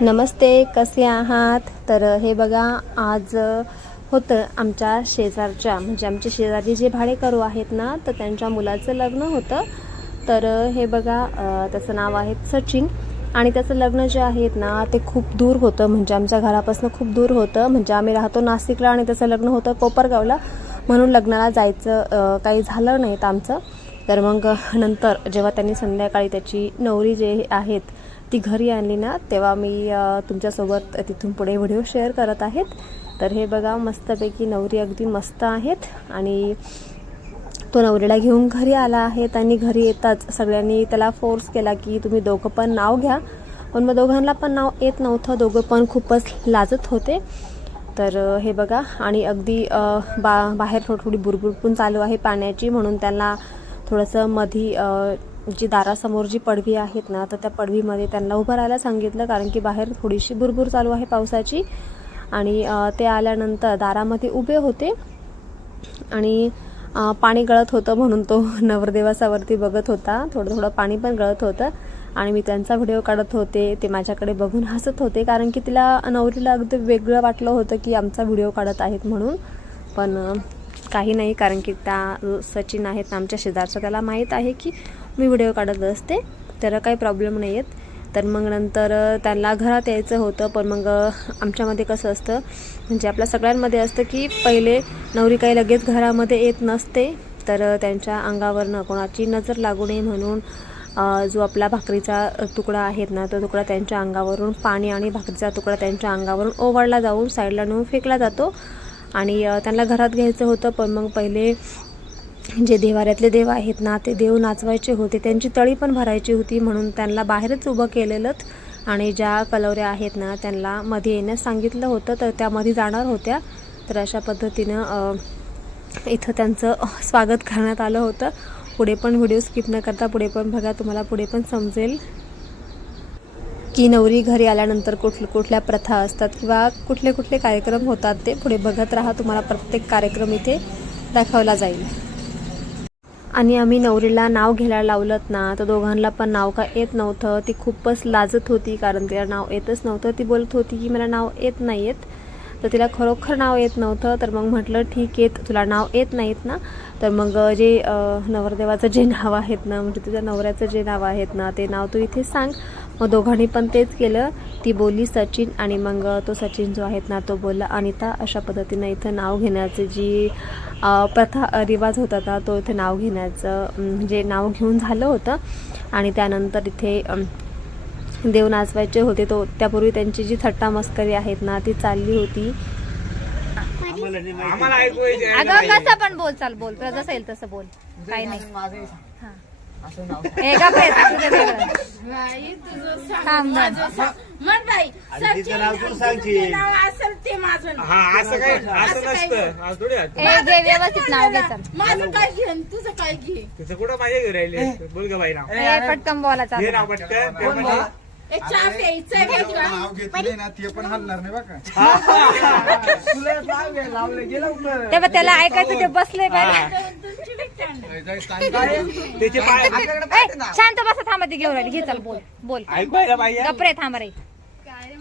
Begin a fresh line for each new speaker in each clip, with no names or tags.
नमस्ते कसे आहात? तर हे बघा आज होतं आमच्या शेजारच्या म्हणजे आमचे शेजारी जे भाडेकरू आहेत ना तर त्यांच्या मुलाचं लग्न होतं. तर हे बघा त्याचं नाव आहे सचिन. आणि त्याचं लग्न जे आहेत ना ते खूप दूर होतं. म्हणजे आमच्या घरापासून खूप दूर होतं. म्हणजे आम्ही राहतो नाशिकला आणि त्याचं लग्न होतं कोपरगावला. म्हणून लग्नाला जायचं काही झालं नाही तर आमचं. तर मग नंतर जेव्हा त्यांनी संध्याकाळी त्याची नवरी जे आहेत ती घरी आणली ना तेव्हा मी तुमच्यासोबत तिथून पुढे व्हिडिओ शेअर करत आहेत. तर हे बघा मस्तपैकी नवरी अगदी मस्त आहेत आणि तो नवरीला घेऊन घरी आला आहे. त्यांनी घरी येताच सगळ्यांनी त्याला फोर्स केला की तुम्ही दोघं पण नाव घ्या. पण मग दोघांना पण नाव येत नव्हतं. दोघं पण खूपच लाजत होते. तर हे बघा आणि अगदी बा बाहेर थोडी थोडी बुरबुर पण चालू आहे पाण्याची म्हणून त्यांना थोडंसं मधी जी दारासमोर जी पडवी आहेत ना तर त्या पडवीमध्ये त्यांना उभं राहायला सांगितलं कारण की बाहेर थोडीशी भुरभुर चालू आहे पावसाची. आणि ते आल्यानंतर दारामध्ये उभे होते. आणि पाणी गळत होतं म्हणून तो नवरदेवासावरती बघत होता. थोडं थोडं पाणी पण गळत होतं. आणि मी त्यांचा व्हिडिओ काढत होते. ते माझ्याकडे बघून हसत होते कारण की तिला नवरीला अगदी वेगळं वाटलं होतं की आमचा व्हिडिओ काढत आहेत म्हणून. पण काही नाही कारण की त्या सचिन आहेत ना आमच्या शेजारचा त्याला माहीत आहे की मी व्हिडिओ काढत असते तर काही प्रॉब्लेम नाही आहेत तर मग नंतर त्यांना घरात यायचं होतं पण मग आमच्यामध्ये कसं असतं म्हणजे आपल्या सगळ्यांमध्ये असतं की पहिले नवरी काही लगेच घरामध्ये येत नसते तर त्यांच्या अंगावरनं कोणाची नजर लागू नये म्हणून जो आपला भाकरीचा तुकडा आहेत ना तो तुकडा त्यांच्या अंगावरून पाणी आणि भाकरीचा तुकडा त्यांच्या अंगावरून ओवाळला जाऊन साईडला नेऊन फेकला जातो. आणि त्यांना घरात घ्यायचं होतं पण मग पहिले जे देवाऱ्यातले देव आहेत ना ते देव नाचवायचे होते. त्यांची तळी पण भरायची होती म्हणून त्यांना बाहेरच उभं केलेलंत आणि ज्या कलवऱ्या आहेत ना त्यांना मध्ये येण्यास सांगितलं होतं तर त्यामध्ये जाणार होत्या. तर अशा पद्धतीनं इथं त्यांचं स्वागत करण्यात आलं होतं. पुढे पण व्हिडिओ स्किप न करता पुढे पण बघा तुम्हाला पुढे पण समजेल. की नवरी घरी आल्यानंतर कुठल्या कुठल्या प्रथा असतात किंवा कुठले कुठले कार्यक्रम होतात ते पुढे बघत राहा. तुम्हाला प्रत्येक कार्यक्रम इथे दाखवला जाईल. आणि आम्ही नवरीला नाव घ्यायला लावलं ना तर दोघांना पण नाव का येत नव्हतं. ती खूपच लाजत होती कारण तिला नाव येतच नव्हतं. ती बोलत होती की मला नाव येत नाही येत तर तिला खरोखर नाव येत नव्हतं. तर मग म्हटलं ठीक आहे तुला नाव येत नाहीत ना. तर मग जे नवरदेवाचं जे नाव आहेत ना म्हणजे तुझ्या नवऱ्याचं जे नाव आहेत ना ते नाव तू इथे सांग. मग दोघांनी पण तेच केलं. ती बोलली सचिन आणि मग तो सचिन जो आहेत ना तो बोलला अनिता अशा पद्धतीनं इथं नाव घेण्याची जी प्रथा रिवाज होता ना तो इथे नाव घेण्याचं म्हणजे नाव घेऊन झालं होतं. आणि त्यानंतर इथे देव नाचवायचे होते. तो त्यापूर्वी त्यांची जी थट्टा मस्करी आहेत ना ती चालली होती.
आम्हाला ऐकू येते.
अगं कसं पण बोल चाल बोल. तुला जसं येईल तसं बोल. काही नाही. हे का प्रयत्न तुझं वेगळं.
बाई, तुझं सांग,
थांब ना.
माझं सांग. म्हण बाई, सचिन, तुझं जे नाव असेल ते माझं नाव.
हा असं काय असं
असं काय
नसतं आज थोडी असतं.
हे घे व्यवस्थित नाव घे चल.
माझं काय घे आणि तुझं काय घे?
तिचं कुठं माझ्या घरी राहिले? बोल ग बाई नाव.
हे पटकन बोला
घे
चाल
नाव पटकन ते म्हणजे-
ए, चहा प्यायचं आहे का? तुला?
नाव घेतले ना ते पण हलणार नाही बघा
ते बघ, त्याला ऐकायचं ते बसले काय
हा. त्याचे पाय
शांत बसा थांबा ती घेऊन राहिली घे चल बोल. बोल.
पाहिजे
गपरे थांबा रे.
काय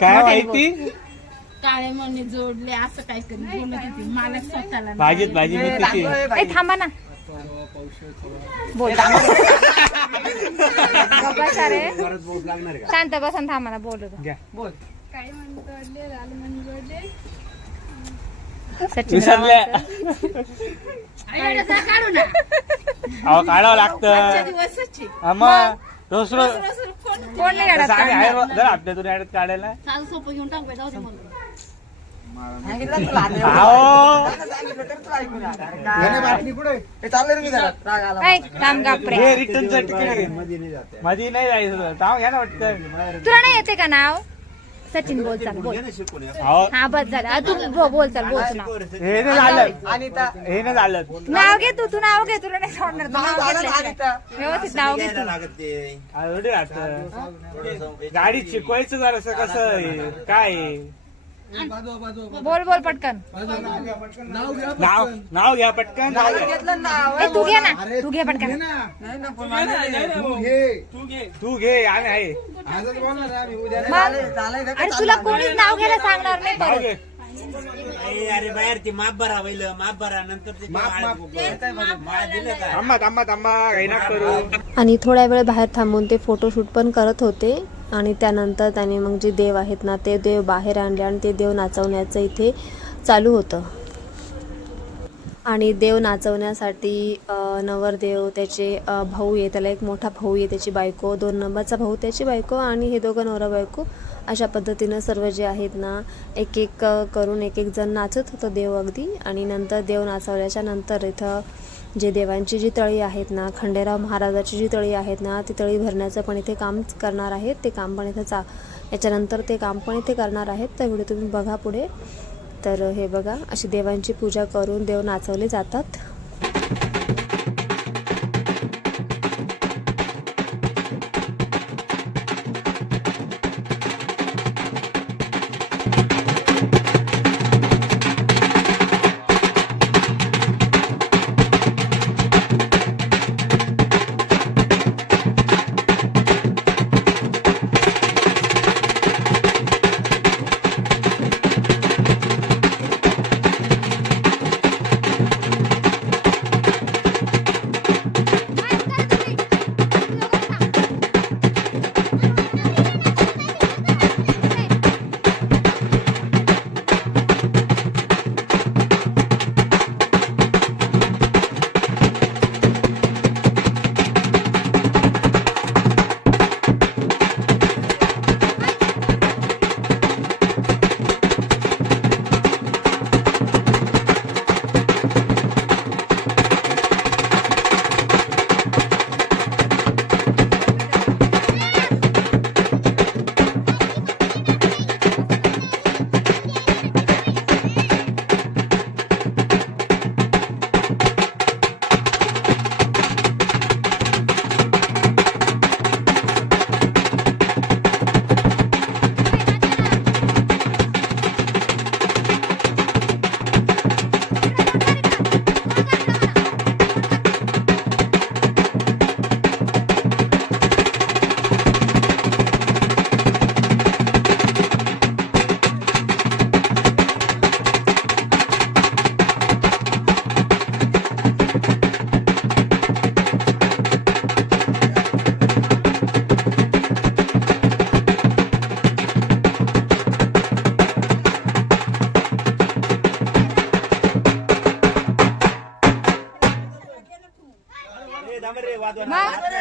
काय माहिती
काळे म्हणे जोडले असं काहीतरी बोलत होती. मला स्वतःला नाही.
भाजीत भाजी मी तिची
ए थांबा ना. बोल. गप्प बसा रे. शांत बसा आणि थांबा ना बोल.
घ्या.
काय म्हणतो.
सचिन
विसरल्या.
काढू ना.
अहो काढावं लागतं.
दिवसाची
हा मग
कोण
नाही काढत
आम्ही जर ऍडत काढायला.
सोपं घेऊन टाक जाऊ दे.
अहो.
कुठे
गपरे
हे रिटर्नचं तिकीट घे मध्ये नाही जायचं. घ्या ना वाटतं
तुला नाही येते का नाव? सचिन बोल चाल बोल.
अहो.
हा बस झालं. तू बो- बोल चाल बोल तू नाव
हे नाही झालं. हे नाही झालं.
नाव घे तू तू नाव घे तुला नाही सोडणार तू नाव घेतल्याशिवाय. व्यवस्थित नाव घे तू.
एवढे राहत गाडी शिकवायचं जरासं कसं आहे? काय आहे?
बोल बोल पटकन.
नाव नाव घ्या पटकन. नाव घ्या.
ए, तू घे ना. तू घे पटकन.
तू घे
आम्ही. आहे
मग? अरे तुला कोणीच नाव घ्यायला सांगणार नाही
नाव
परत.
घे.
ए, अरे बाहेर ती माप भरा पहिलं माप भरा नंतर ते
माप,
माळ- दिलं का?
थांबा थांबा थांबा. काही ना करू.
आणि थोड्या वेळ बाहेर थांबून ते फोटोशूट पण करत होते. आणि त्यानंतर त्याने मग जे देव आहेत ना ते देव बाहेर आणले आणि ते देव नाचवण्याचं इथे चालू होतं. आणि देव नाचवण्यासाठी नवरदेव त्याचे भाऊ आहे त्याला एक मोठा भाऊ आहे त्याची बायको दोन नंबरचा भाऊ त्याची बायको आणि हे दोघं नवरा बायको अशा पद्धतीनं सर्व जे आहेत ना एक एक करून एक एक जण नाचत होतं देव अगदी. आणि नंतर देव नाचवल्याच्या नंतर इथं जे देवांची जी तळी आहेत ना खंडेराव महाराजाची जी तळी आहेत ना ती तळी भरण्याचं पण इथे काम करणार आहेत. ते काम पण इथे चा याच्यानंतर ते काम पण इथे करणार आहेत. तर व्हिडिओ तुम्ही बघा पुढे. तर हे बघा अशी देवांची पूजा करून देव नाचवले जातात.
ए, थांब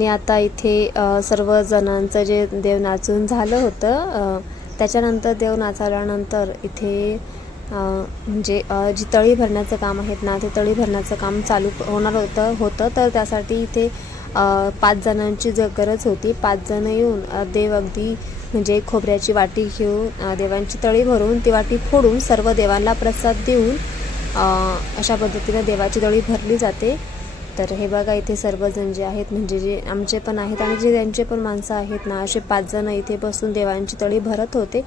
आणि आता इथे सर्वजणांचं सर्व जणांचं जे देव नाचून झालं होतं त्याच्यानंतर देव नाचवल्यानंतर इथे म्हणजे जी तळी भरण्याचं काम आहेत ना ते तळी भरण्याचं काम चालू होणार होतं होतं. तर त्यासाठी इथे पाच जणांची ज गरज होती. पाच जण येऊन देव अगदी म्हणजे खोबऱ्याची वाटी घेऊन देवांची तळी भरून ती वाटी फोडून सर्व देवांना प्रसाद देऊन अशा पद्धतीनं देवाची तळी भरली जाते. तर हे बघा इथे सर्वजण जे आहेत म्हणजे जे आमचे पण आहेत आणि जे त्यांचे पण माणसं आहेत ना असे पाच जण इथे बसून देवांची तळी भरत होते.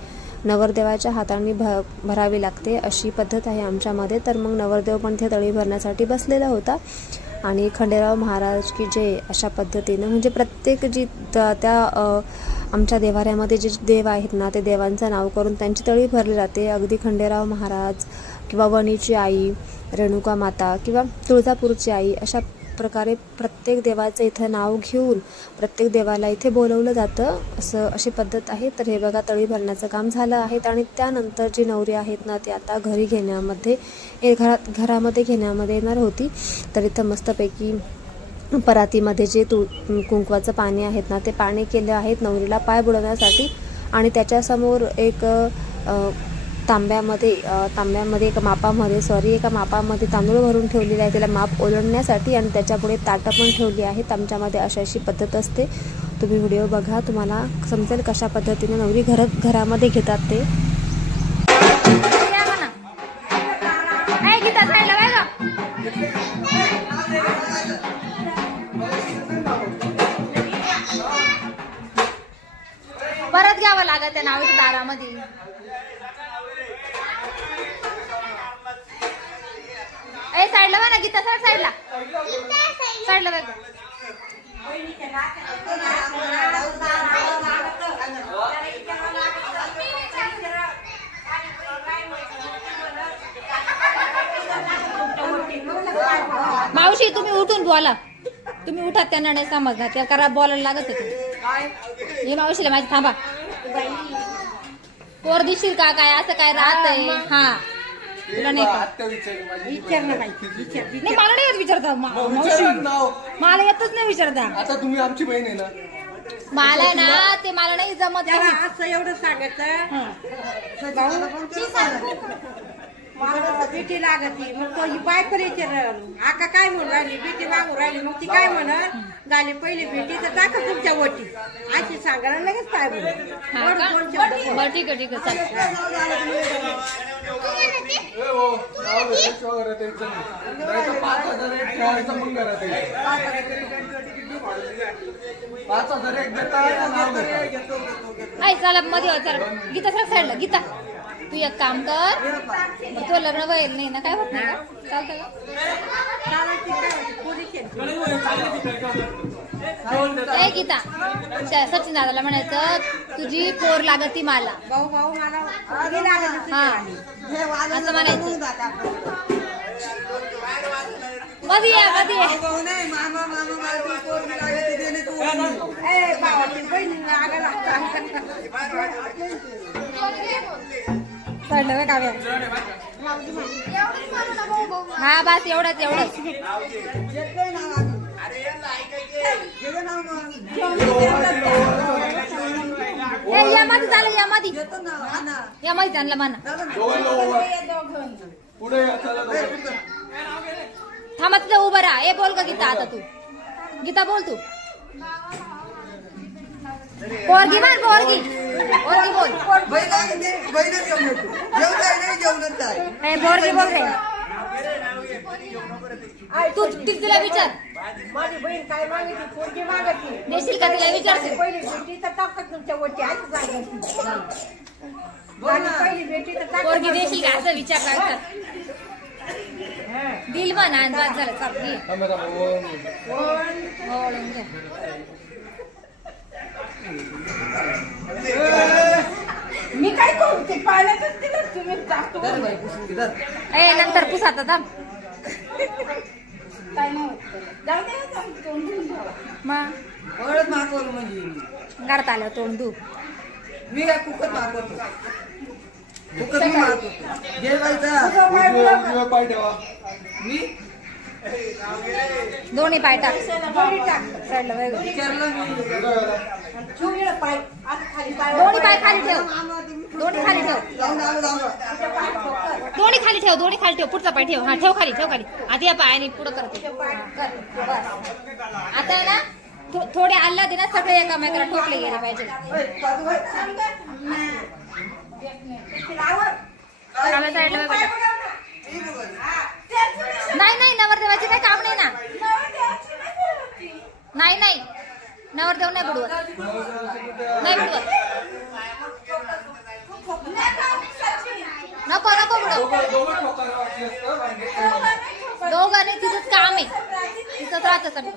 नवरदेवाच्या हाताने भ भरावी लागते अशी पद्धत आहे आमच्यामध्ये. तर मग नवरदेव पण ते तळी भरण्यासाठी बसलेला होता. आणि खंडेराव महाराज की जे अशा पद्धतीनं म्हणजे प्रत्येक जी त्या आमच्या देवाऱ्यामध्ये जे देव आहेत ना ते देवांचं नाव करून त्यांची तळी भरली जाते. अगदी खंडेराव महाराज किंवा वणीची आई रेणुका माता किंवा तुळजापूरची आई अशा प्रकारे प्रत्येक देवाचं इथं नाव घेऊन प्रत्येक देवाला इथे बोलवलं जातं. असं अशी पद्धत आहे. तर हे बघा तळी भरण्याचं काम झालं आहे. आणि त्यानंतर जी नवरी आहेत ना ती आता घरी घेण्यामध्ये घरात घरामध्ये घेण्यामध्ये येणार होती. तर इथं मस्तपैकी परातीमध्ये जे तु कुंकवाचं पाणी आहेत ना ते पाणी केलं आहेत नवरीला पाय बुडवण्यासाठी. आणि त्याच्यासमोर एक तांब्यामध्ये तांब्यामध्ये एका मापामध्ये सॉरी एका मापामध्ये तांदूळ भरून ठेवलेले आहे. त्याला माप ओलंडण्यासाठी आणि त्याच्यापुढे ताटं पण ठेवली आहेत. आमच्यामध्ये अशी अशी पद्धत असते. तुम्ही व्हिडिओ बघा तुम्हाला समजेल कशा पद्धतीने नवरी घर घरामध्ये घेतात ते.
परत घ्यावं लागत त्या नावाच्या दारामध्ये. साईडला बघा ना गीता सर साईडला. साईडला बघ. मावशी तुम्ही उठून बोला. तुम्ही उठा त्यांना नाही समजणार. त्या करा बोलायला लागत होते. हे मावशीला माझी थांबा. पोर दिशील का? काय असं काय राहतंय? हा. तुला नाही का? नाही मला नाही येत विचारता. मा- मावशी मला येतच नाही विचारता.
आता तुम्ही आमची बहीण आहे ना.
मला ना ते मला नाही जमत
त्याला. असं एवढं सांगायचं. मला बेटी लागती मग तो ही बायको विचार आका काय म्हणून राहिली? बेटी मागून राहिली. मग ती काय म्हणत झाली पहिली बेटी तर टाका तुमच्या वटी. अशी सांगायला लगेच काय
हा का?
म्हणून
बरं ठीक आहे ठीक आहे चालेल. ऐ चला मध्ये हो, चला. गीता सर साईडला. गीता. तू एक काम कर. तुझं लग्न व्हायला नाही ना काय होत नाही का? चालतं का? ए गीता त्या सचिन दादाला म्हणायचं तुझी पोर लागती मला.
भाऊ भाऊ मला लागत
हा. असं म्हणायचं. मध्ये ये मध्ये ये.
ए भावाची बहीण लागायला
कळलं का काव्या हा बस एवढंच एवढंच. ए या मध्ये झालं या मध्ये या म्हणा.
पुढे
थांबा तिथं उभं राहा. हे बोल का गीता आता तू. गीता बोल तू. पोरगी म्हण पोरगी. पोरगी बोल. ए पोरगी बोल रे. तू ती- तिला विचार.
माझी बहीण काय मागितली? पोरगी मागितली.
देशील का तिला विचारते
पहिली बेटी तर टाकत तुमच्या वरती असं सांगायची पहिली बेटी तर
पोरगी देशील का? असं विचार का विचार दिल म्हणा झालं चाल घे.
थांबा, थांबा, वळून घे.
ओळून घे.
मी काय करू? ते पाण्यातच दिलं. तुम्ही टाकतो
ए नंतर पुसात थांब.
काय नाही होत. जाऊ दे जाऊ दे, तोंड धुवून ठेवा.
मग घरात आलं तोंड धू.
उजव्या- उजव्या पाय ठेवा. उजव्याला.
इकडं पाय. खाली पाय.
दोन्ही पाय खाली ठेव. दोन्ही खाली ठेव. दोन्ही खाली ठेव दोन्ही खाली ठेव. पुढचा पाय ठेव. हा ठेव खाली ठेव खाली. आधी या पायाने पुढं करते. आता आहे ना थोडे आल्ला दे ना सगळे एकामेकाला ठोकले गेले पाहिजे. साईडला. नाही नाही नवरदेवाचे काही काम नाही ना. नाही नाही. नवरदेव नाही बुडवत. नाही बुडवत. नको नको बुडव. दोघांनी तिथंच काम आहे. तिथंच राहत सगळं.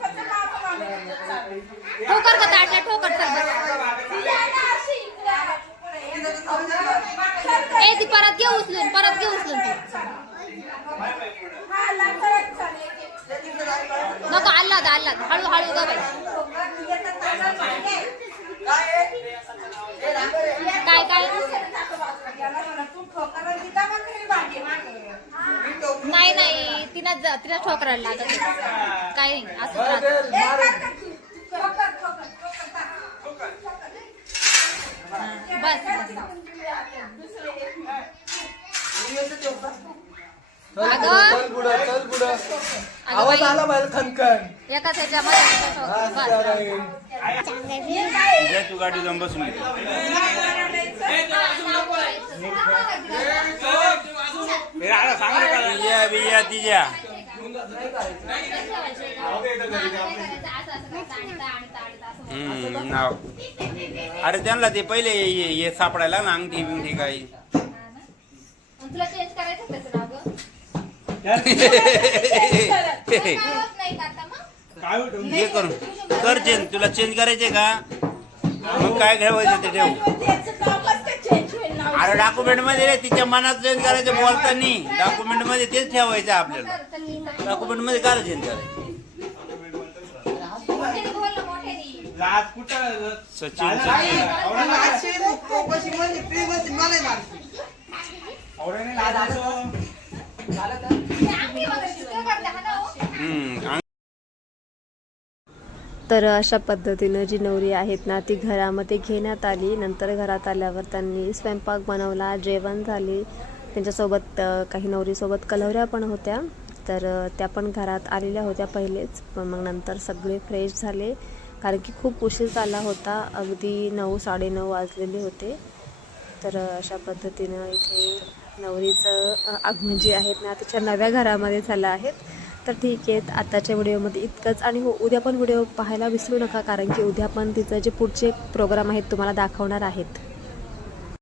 ठोकर का ताटल्या ठोकर सर ए ती परत घे उचलून परत घे उचलून. नको आल्हाद आल्हाद. हळू हळू ग बाई. काय काय? नाही नाही. तिनं तिला ठोकरायला लागत काही नाही असं. बस.
चल पुढं चल पुढं
अगं
आवाज. आला खनखन.
एकाच ह्याच्यामध्ये
तू गाडी जाऊन बसून घे. बिया बिया तिच्या. हम्म, नाव. अरे त्यांना ते पहिले हे सापडायला ना अंगठी बिंगठी काही
तुला चेंज करायचं
हे
नाही का आता मग?
करून. कर चेंज. तुला चेंज करायचे का? मग काय ठेवायचं ते ठेव. अरे डॉक्युमेंटमध्ये रे तिच्या मनात चेंज करायचं बोलताना. डॉक्युमेंटमध्ये तेच ठेवायचं आपल्याला. डॉक्युमेंटमध्ये काय चेंज करायचं?
कुठं?
सचिन
चित्र
तर अशा पद्धतीनं जी नवरी आहेत ना ती घरामध्ये घेण्यात आली. नंतर घरात आल्यावर त्यांनी स्वयंपाक बनवला जेवण झाली. त्यांच्यासोबत काही नवरीसोबत कलवऱ्या पण होत्या. तर त्या पण घरात आलेल्या होत्या पहिलेच. पण मग नंतर सगळे फ्रेश झाले. कारण की खूप उशीर झाला होता. अगदी नऊ साडेनऊ वाजलेले होते. तर अशा पद्धतीनं इथे नवरीचं आगमन जे आहेत ना तिच्या नव्या घरामध्ये झालं आहेत. तर ठीक आहे आताच्या व्हिडिओमध्ये इतकंच. आणि हो उद्या पण व्हिडिओ पाहायला विसरू नका कारण की उद्या पण तिचं जे पुढचे प्रोग्राम आहेत तुम्हाला दाखवणार आहेत.